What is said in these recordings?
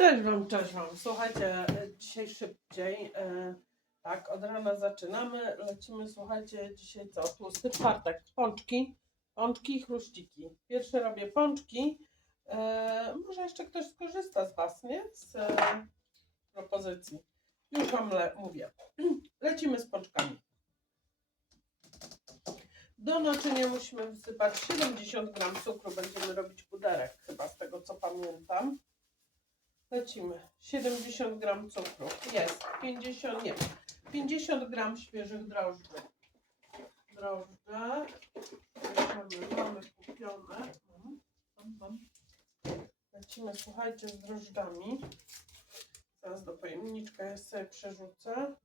Cześć Wam, cześć Wam. Słuchajcie, e, dzisiaj szybciej. e, Tak, od rana zaczynamy. Lecimy, słuchajcie, dzisiaj co? Tłusty czwartek. Pączki. Pączki i chruściki. Pierwszy robię pączki. E, może jeszcze ktoś skorzysta z Was, nie? Z propozycji. Już Wam mówię. Lecimy z pączkami. Do naczynia musimy wsypać 70 gram cukru. Będziemy robić puderek, chyba z tego co pamiętam. Lecimy. 70 gram cukru. Jest. 50, nie. 50 gram świeżych drożdży. Drożdże. Mamy kupione. Lecimy, słuchajcie, z drożdżami. Zaraz do pojemniczka ja sobie przerzucę.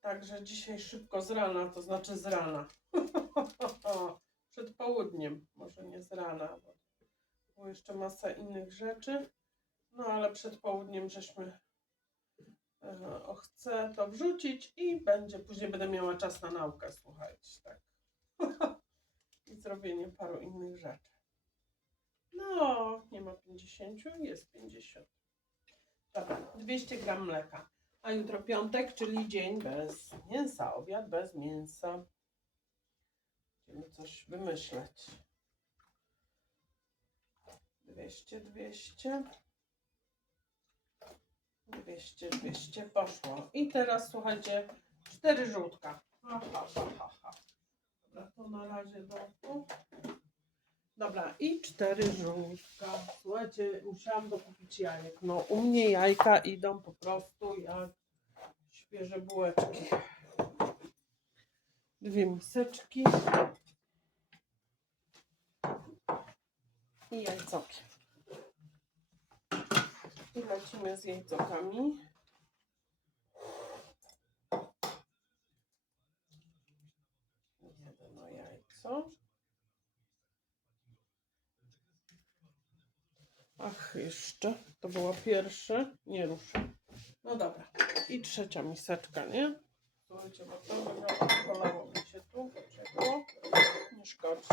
Także dzisiaj szybko z rana, to znaczy z rana. Przed południem, może nie z rana, bo było jeszcze masa innych rzeczy. No ale przed południem żeśmy e, o chcę to wrzucić i będzie, później będę miała czas na naukę, słuchajcie, tak. I zrobienie paru innych rzeczy. No, nie ma 50, jest 50. Dobra, 200 gram mleka. A jutro piątek, czyli dzień bez mięsa, obiad bez mięsa. Będziemy coś wymyśleć. 200, 200. 200, 200 poszło. I teraz słuchajcie, cztery żółtka. Ha. Dobra, to na razie do. Dobra, i cztery żółtka. Słuchajcie, musiałam dokupić jajek. No, u mnie jajka idą po prostu jak świeże bułeczki. Dwie miseczki. I jajcoki. I lecimy z jajcokami. Jedno jajco. Ach, jeszcze. To było pierwsze. Nie ruszę. No dobra. I trzecia miseczka, nie? Słuchajcie, bo to wygląda, polało mi się tu. Poczekło. Nie szkodzi.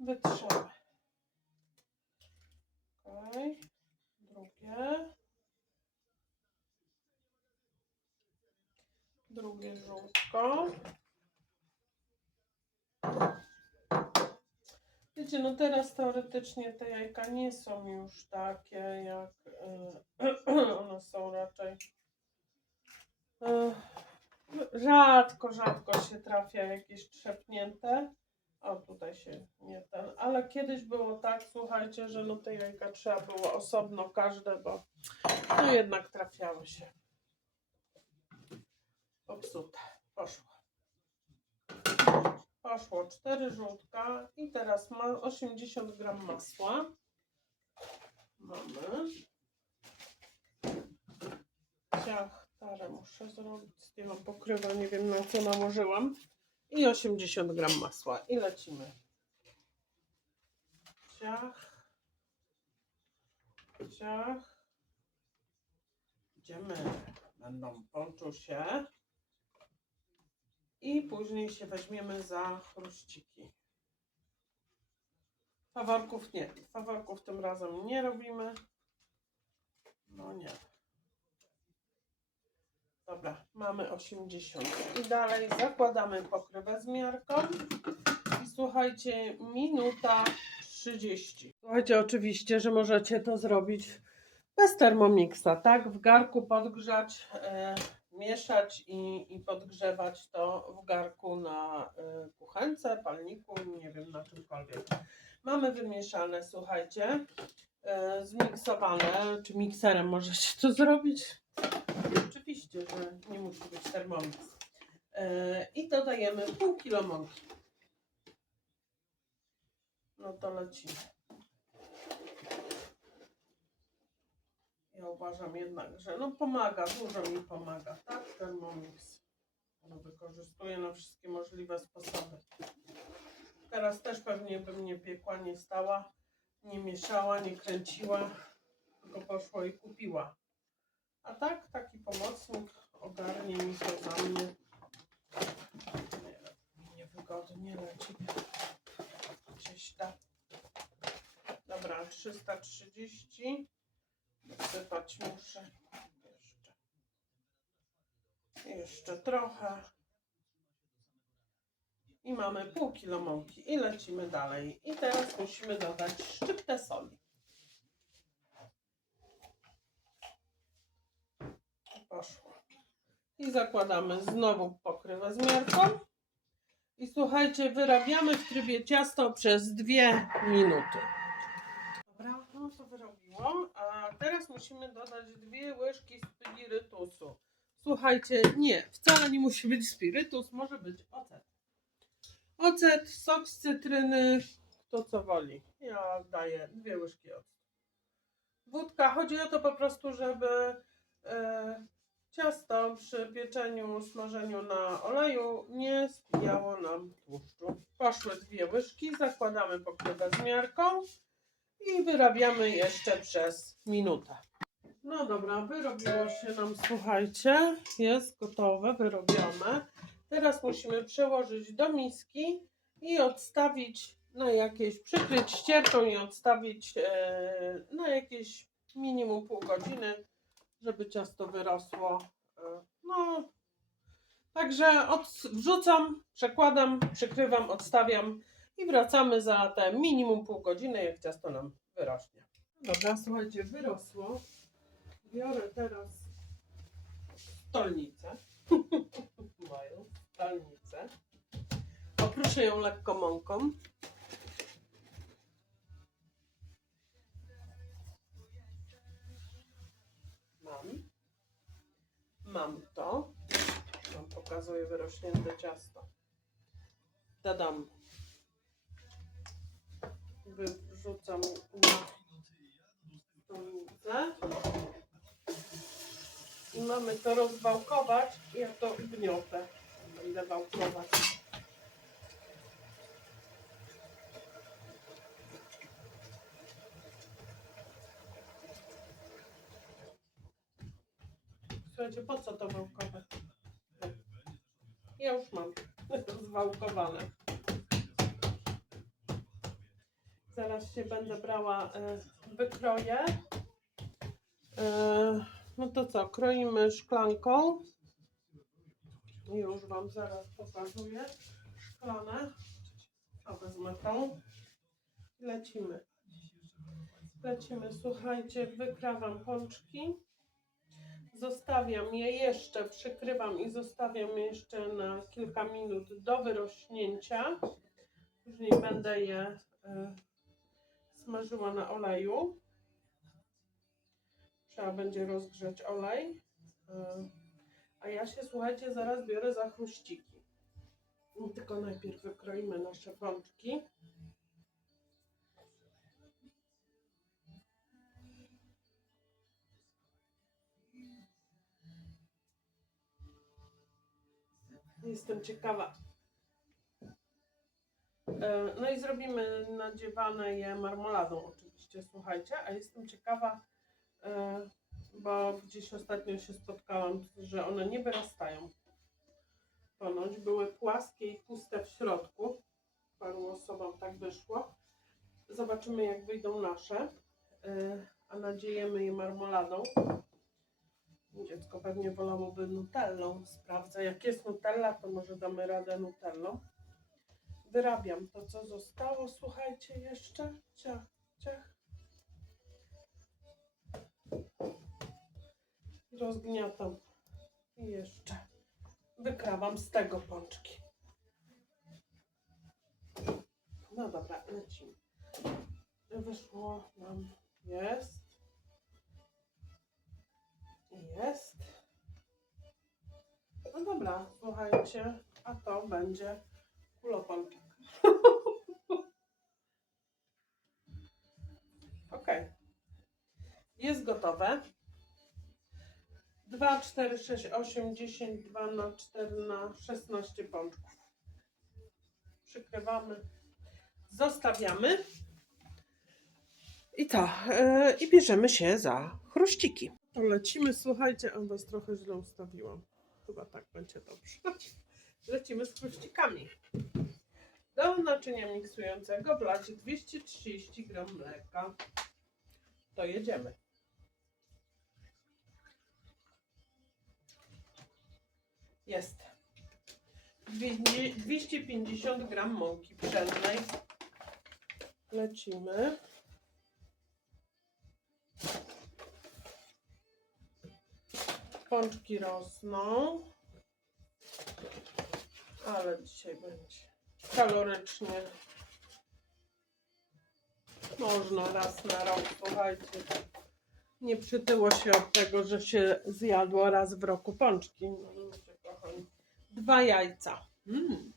Wytrzemy. Okej. Drugie. Drugie żółtko. Wiecie, no teraz teoretycznie te jajka nie są już takie jak e, one są raczej e, rzadko, rzadko się trafia jakieś trzepnięte. O, tutaj się nie ten, ale kiedyś było tak, słuchajcie, że no te jajka trzeba było osobno każde, bo no jednak trafiały się. Popsute. Poszło. Poszło 4 żółtka i teraz ma 80 gram masła. Mamy. Ciach, tarę muszę zrobić. Zdjęłam pokrywa, nie wiem na co nałożyłam. I 80 gram masła. I lecimy. Ciach. Ciach. Idziemy. Będą ponczusie. I później się weźmiemy za chruściki. Faworków nie. Faworków tym razem nie robimy. No nie. Dobra, mamy 80. I dalej zakładamy pokrywę z miarką. I słuchajcie, minuta 30. Słuchajcie, oczywiście, że możecie to zrobić bez Thermomixa, tak? W garku podgrzać, e, mieszać i, i podgrzewać to w garku na e, kuchence, palniku, nie wiem, na czymkolwiek. Mamy wymieszane, słuchajcie, e, zmiksowane, czy mikserem możecie to zrobić. Oczywiście, że nie musi być Thermomix. E, I dodajemy pół kilo mąki. No to lecimy. Ja uważam jednak, że no pomaga, dużo mi pomaga, tak? Thermomix. No, wykorzystuję na wszystkie możliwe sposoby. Teraz też pewnie bym nie piekła, nie stała, nie mieszała, nie kręciła, tylko poszło i kupiła. A tak, taki pomocnik ogarnie mi to za mnie. Nie, niewygodnie leci gdzieś tak. Dobra, 330. Dosypać muszę jeszcze. Jeszcze trochę. I mamy pół kilo mąki. I lecimy dalej. I teraz musimy dodać szczyptę soli. Poszło. I zakładamy znowu pokrywę z miarką. I słuchajcie, wyrabiamy w trybie ciasto przez dwie minuty. Dobra, no to wyrobiło. A teraz musimy dodać dwie łyżki spirytusu. Słuchajcie, nie, wcale nie musi być spirytus, może być ocet. Ocet, sok z cytryny, kto co woli. Ja daję dwie łyżki octu. Wódka, chodzi o to po prostu, żeby e, ciasto przy pieczeniu, smażeniu na oleju nie spijało nam tłuszczu. Poszły dwie łyżki, zakładamy pokrywę z miarką i wyrabiamy jeszcze przez minutę. No dobra, wyrobiło się nam, słuchajcie, jest gotowe, wyrobione. Teraz musimy przełożyć do miski i odstawić na jakieś, przykryć ścierką i odstawić e, na jakieś minimum pół godziny, żeby ciasto wyrosło. E, no, także od, wrzucam, przekładam, przykrywam, odstawiam i wracamy za te minimum pół godziny, jak ciasto nam wyrośnie. Dobra, słuchajcie, wyrosło. Biorę teraz stolnicę. Moją stolnicę. Oprószę ją lekko mąką. Mam to. Wam pokazuję wyrośnięte ciasto. Dodam. Wyrzucam na stolnicę. I mamy to rozwałkować. Ja to gniotę. Będę wałkować. Słuchajcie, po co to wałkować? Ja już mam zwałkowane. Zaraz się będę brała, e, wykroję. E, no to co, kroimy szklanką. Już Wam zaraz pokazuję. Szklane. A wezmę tą. Lecimy. Lecimy, słuchajcie, wykrawam pączki. Zostawiam je jeszcze, przykrywam i zostawiam jeszcze na kilka minut do wyrośnięcia. Później będę je e, smażyła na oleju. Trzeba będzie rozgrzać olej. E, A ja się, słuchajcie, zaraz biorę za chruściki. Tylko najpierw wykroimy nasze pączki. Jestem ciekawa. E, No i zrobimy nadziewane je marmoladą oczywiście, słuchajcie, a jestem ciekawa, e, bo gdzieś ostatnio się spotkałam, że one nie wyrastają. Ponoć były płaskie i puste w środku. Paru osobom tak wyszło. Zobaczymy jak wyjdą nasze, e, a nadziejemy je marmoladą. Dziecko pewnie wolałoby nutellą. Sprawdzę, jak jest nutella, to może damy radę nutellą. Wyrabiam to, co zostało. Słuchajcie, jeszcze ciach, ciach. Rozgniatam. I jeszcze wykrawam z tego pączki. No dobra, lecimy. Wyszło nam, jest. Jest. No dobra, słuchajcie, a to będzie kulopączek. ok. Jest gotowe. 2, 4, 6, 8, 10, 2 na 4 na 16 pączków. Przykrywamy, zostawiamy. I to. Yy, I bierzemy się za chruściki. To lecimy, słuchajcie, a was trochę źle ustawiłam. Chyba tak będzie dobrze. Lecimy z chruścikami. Do naczynia miksującego wlać 230 g mleka. to jedziemy. Jest. Dwie- 250 gram mąki pszennej. Lecimy. Pączki rosną. Ale dzisiaj będzie kalorycznie. Można raz na rok, słuchajcie. Nie przytyło się od tego, że się zjadło raz w roku pączki. No, kochani. Dwa jajca. Mm.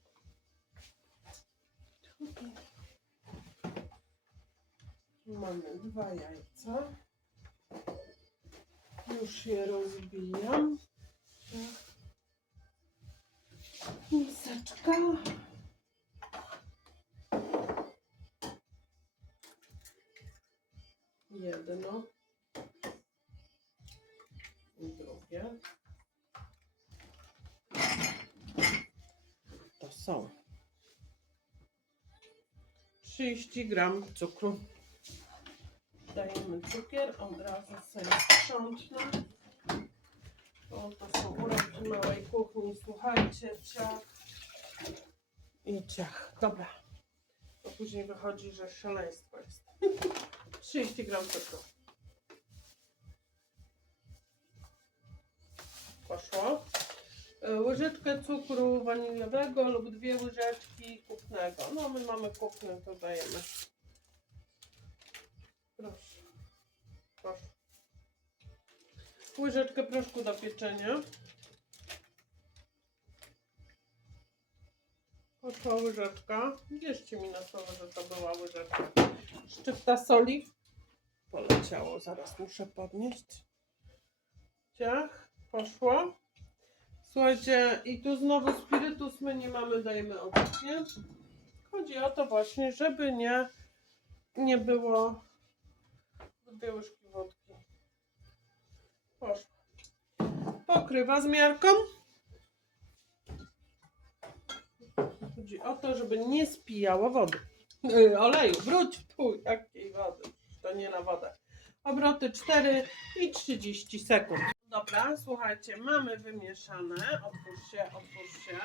Mamy dwa jajca. Już je rozbijam. Miseczka. Jedno. Drugie. To są 30 gram cukru. Dajemy cukier, od razu sobie sprzątnę. O, to są uroki małej kuchni, słuchajcie, ciach i ciach. Dobra, bo później wychodzi, że szaleństwo jest. 30 gram cukru. Poszło. E, Łyżeczkę cukru waniliowego lub dwie łyżeczki kupnego. No my mamy kupny, to dajemy. Proszę. Łyżeczkę proszku do pieczenia. Poszła łyżeczka. Wierzcie mi na słowo, że to była łyżeczka. Szczypta soli. Poleciało, zaraz muszę podnieść. Ciach, poszło. Słuchajcie, i tu znowu spirytus my nie mamy, dajemy obecnie. Chodzi o to właśnie, żeby nie, nie było dwie łyżki. Poszło. Pokrywa z miarką. Chodzi o to, żeby nie spijało wody. Yy, oleju, wróć tu, jakiej wody? To nie na wodę. Obroty 4 i 30 sekund. Dobra, słuchajcie, mamy wymieszane. Otwórz się, otwórz się.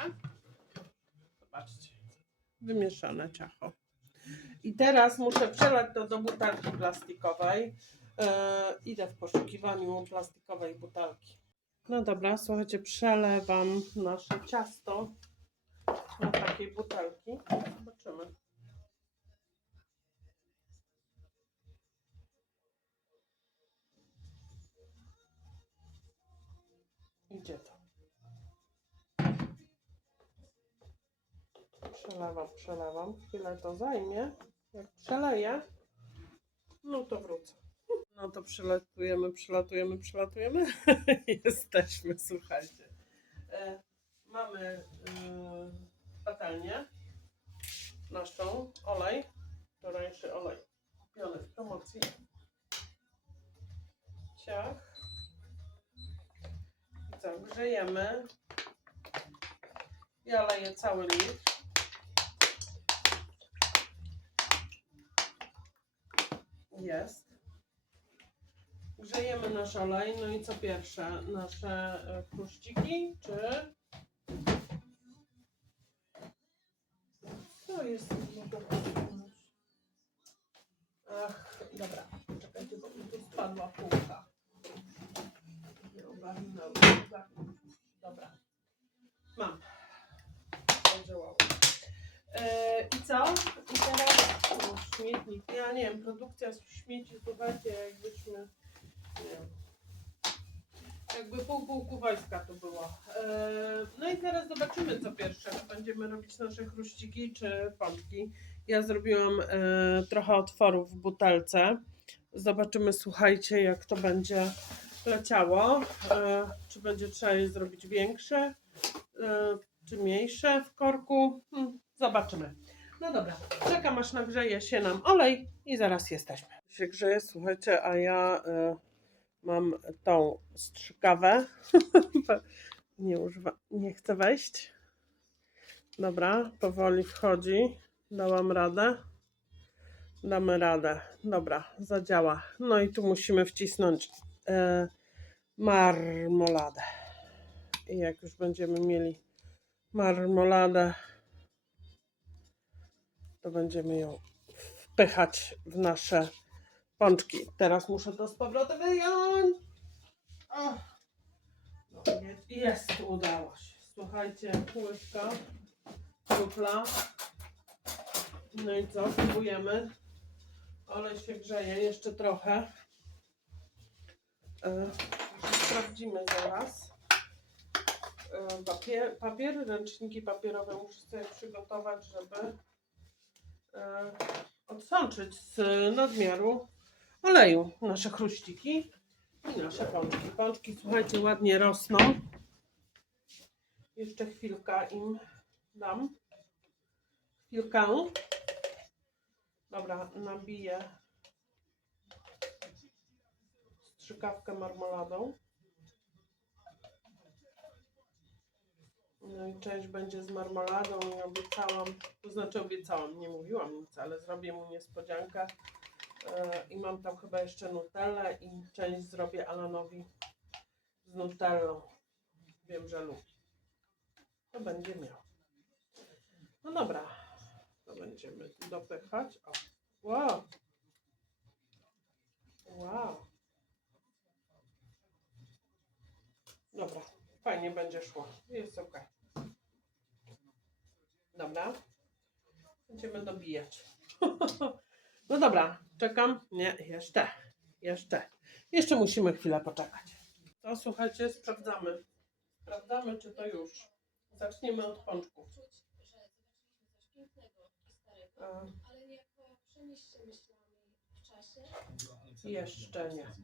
Zobaczcie. Wymieszane ciacho. I teraz muszę przelać to do butelki plastikowej. E, idę w poszukiwaniu plastikowej butelki. No dobra, słuchajcie, przelewam nasze ciasto do takiej butelki. Zobaczymy. Idzie to. Przelewam, przelewam. Chwilę to zajmie. Jak przeleję, no to wrócę. No to przelatujemy, przelatujemy, przelatujemy. Jesteśmy, słuchajcie. E, mamy e, patelnię naszą, olej, wczorajszy olej kupiony w promocji. Ciach. I co, grzejemy. Ja leję cały litr. Jest. Grzejemy nasz olej. No i co pierwsze? Nasze e, chruściki, czy... Co jest? Ach, dobra. Czekajcie, bo mi tu spadła półka. Nie. Dobra. Mam. E, I co? I teraz o, śmietnik. Ja nie wiem, produkcja śmieci, słuchajcie, jakbyśmy. Jakby pół półku wojska to było. E, no i teraz zobaczymy, co pierwsze. Będziemy robić nasze chruściki czy pączki. Ja zrobiłam e, trochę otworów w butelce. Zobaczymy, słuchajcie, jak to będzie leciało. E, czy będzie trzeba je zrobić większe, czy mniejsze w korku. Hmm, zobaczymy. No dobra, czekam aż nagrzeje się nam olej i zaraz jesteśmy. Się grzeje, słuchajcie, a ja e, mam tą strzykawę. nie używa, nie chcę wejść. Dobra, powoli wchodzi. Dałam radę. Damy radę. Dobra, zadziała. No i tu musimy wcisnąć e, marmoladę. I jak już będziemy mieli marmoladę, to będziemy ją wpychać w nasze pączki. Teraz muszę to z powrotem wyjąć. O. No, je- jest, udało się. Słuchajcie, łyżka, krupla. No i co? Próbujemy. Ale się grzeje jeszcze trochę. Może sprawdzimy zaraz. E, papier, papier, ręczniki papierowe muszę sobie przygotować, żeby e, odsączyć z nadmiaru oleju nasze chruściki i nasze pączki. Pączki, słuchajcie, ładnie rosną. Jeszcze chwilkę im dam. Chwilkę. Dobra, nabiję strzykawkę marmoladą. No i część będzie z marmoladą i obiecałam, to znaczy obiecałam, nie mówiłam nic, ale zrobię mu niespodziankę. I mam tam chyba jeszcze nutellę i część zrobię Alanowi z nutellą. Wiem, że lubi. To będzie miał. No dobra, to będziemy dopychać. O. Wow. Wow. Dobra, fajnie będzie szło. Jest ok. Dobra. Będziemy dobijać. No dobra, czekam. Nie, jeszcze. Jeszcze. Jeszcze musimy chwilę poczekać. To słuchajcie, sprawdzamy. Sprawdzamy, czy to już. Zaczniemy od pączków. czuć, że zobaczyliśmy coś pięknego i starego, A, ale niejako przenieść się myślami w czasie. Jeszcze nie.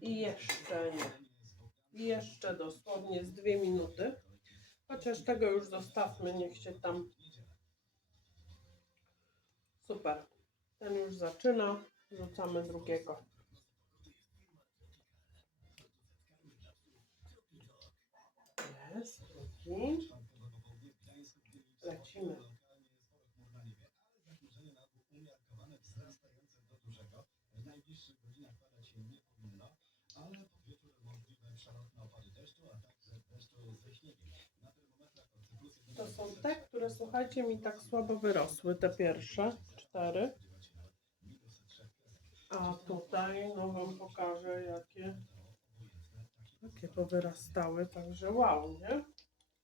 I jeszcze nie. I jeszcze dosłownie z dwie minuty. Chociaż tego już zostawmy, niech się tam. Super. Ten już zaczyna. Rzucamy drugiego. Jest, drugi. Lecimy. To są te, które słuchajcie mi tak słabo wyrosły, te pierwsze cztery. A tutaj no wam pokażę jakie jakie powyrastały, także wow, nie?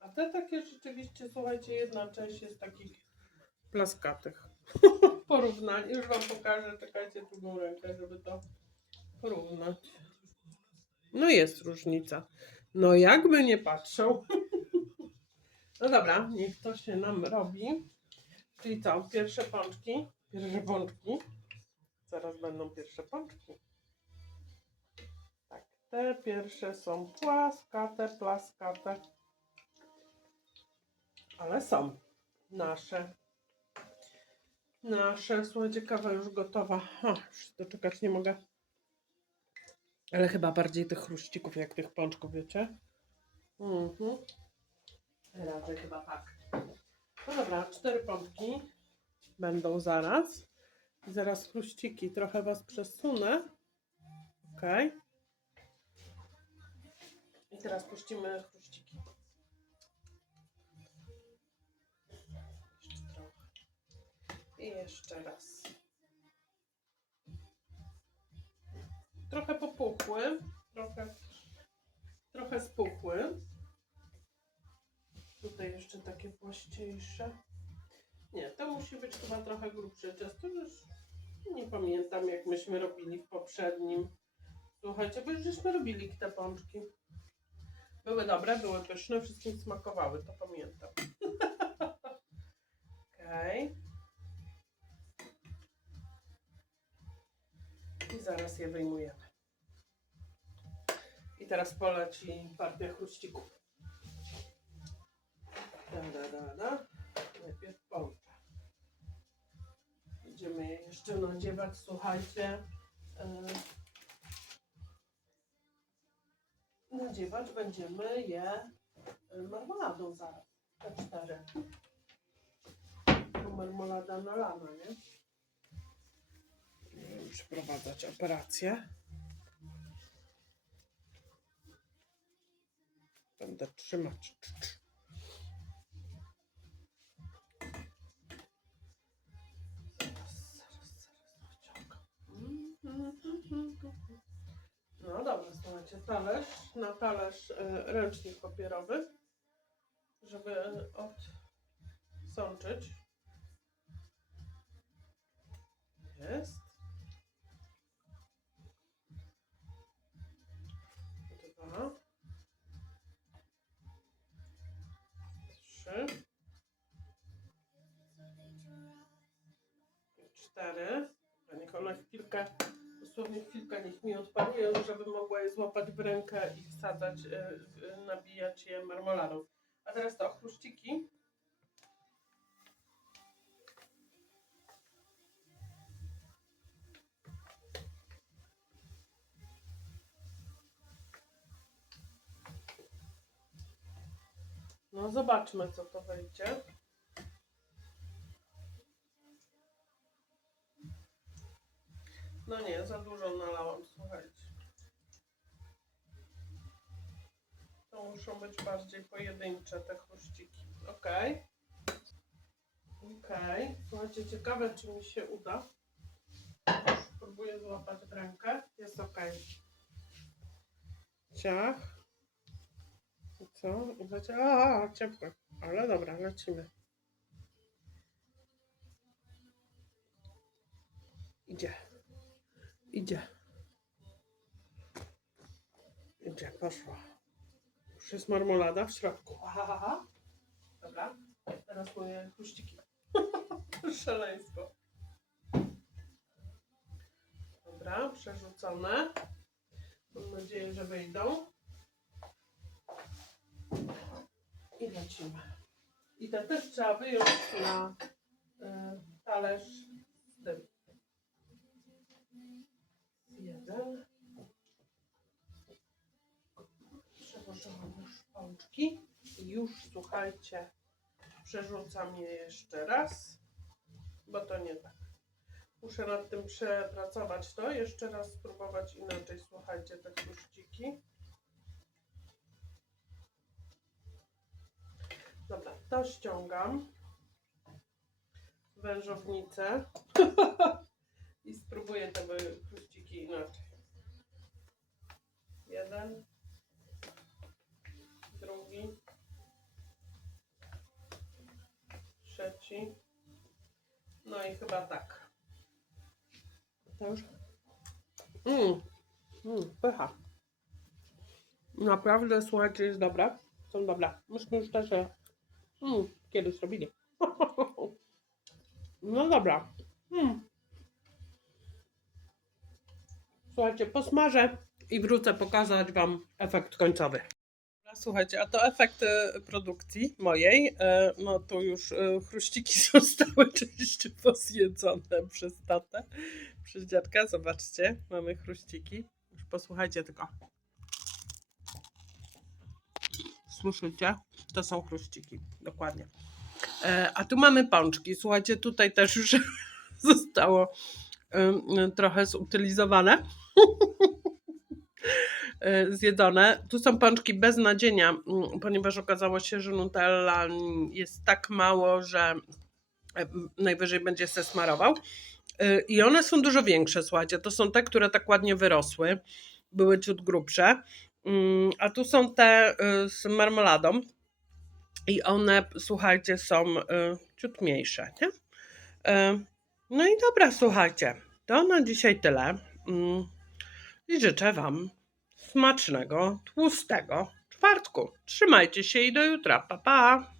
A te takie rzeczywiście, słuchajcie, jedna część jest takich plaskatych. Porównanie, już wam pokażę, czekajcie drugą rękę, żeby to porównać. No jest różnica. No jakby nie patrzał. No dobra, niech to się nam robi. Czyli co, pierwsze pączki, pierwsze pączki. Zaraz będą pierwsze pączki. Tak, te pierwsze są płaskate, plaskate. Ale są nasze. Nasze, słuchajcie, kawa już gotowa. O, już doczekać nie mogę. Ale chyba bardziej tych chruścików jak tych pączków, wiecie? Mhm. Raczej chyba tak. No dobra, cztery pompki będą zaraz. Zaraz chruściki. Trochę Was przesunę. Ok. I teraz puścimy chruściki. Jeszcze trochę. I jeszcze raz. Trochę popuchły. Trochę, trochę spuchły. Tutaj jeszcze takie płaściejsze. Nie, to musi być chyba trochę grubsze. Często już nie pamiętam, jak myśmy robili w poprzednim. Słuchajcie, bo już żeśmy robili te pączki. Były dobre, były pyszne, wszystkim smakowały, to pamiętam. Okej. I zaraz je wyjmujemy. I teraz poleci partia chruścików. Da, da, da, da. Najpierw pączę. Będziemy je jeszcze nadziewać, słuchajcie. Yy, nadziewać będziemy je yy, marmoladą zaraz. Te cztery. To marmolada nalana, nie? Przeprowadzać operację. Będę trzymać. No dobra, słuchajcie, talerz, na talerz e, ręcznik papierowy, żeby odsączyć. Jest. Dwa. Trzy. Złapać w rękę i wsadzać, y, nabijać je marmoladą. A teraz to, chruściki. No zobaczmy, co to wyjdzie. No nie, za dużo nalałam, słuchajcie. Muszą być bardziej pojedyncze te chruściki. Ok. Ok. Słuchajcie, ciekawe, czy mi się uda. Już Próbuję złapać w rękę. Jest ok. Ciach. I co? I będzie... A, ciepłe. Ale dobra, lecimy. Idzie. Idzie. Idzie, poszła. Już jest marmolada w środku. Ha, ha, ha. Dobra, teraz moje chruściki. Szaleństwo. Dobra, przerzucone. Mam nadzieję, że wyjdą. I lecimy. I te też trzeba wyjąć na y, talerz z tym. Jeden. Przełożyłam już pączki. I Już słuchajcie, przerzucam je jeszcze raz, bo to nie tak. Muszę nad tym przepracować to. Jeszcze raz spróbować inaczej. Słuchajcie, te kruszciki. Dobra, to ściągam. Wężownicę. I spróbuję te chruściki inaczej. Jeden. Naprawdę, słuchajcie, jest dobra. Są dobre. Myśmy już też je mm, kiedyś robili. No dobra. Mm. Słuchajcie, posmażę i wrócę pokazać Wam efekt końcowy. Słuchajcie, a to efekt e, produkcji mojej. E, No tu już e, chruściki zostały częściowo zjedzone przez tatę, przez dziadka. Zobaczcie, mamy chruściki. Już posłuchajcie tylko. Słyszycie? To są chruściki, dokładnie. E, A tu mamy pączki. Słuchajcie, tutaj też już zostało trochę zutylizowane. e, Zjedzone. Tu są pączki bez nadzienia, ponieważ okazało się, że Nutella jest tak mało, że najwyżej będzie se smarował. E, I one są dużo większe, słuchajcie. To są te, które tak ładnie wyrosły. Były ciut grubsze. Mm, A tu są te y, z marmoladą. I one, słuchajcie, są y, ciut mniejsze, nie? Y, No i dobra, słuchajcie. To na dzisiaj tyle. Mm, I życzę Wam smacznego, tłustego czwartku. Trzymajcie się i do jutra. Pa, pa!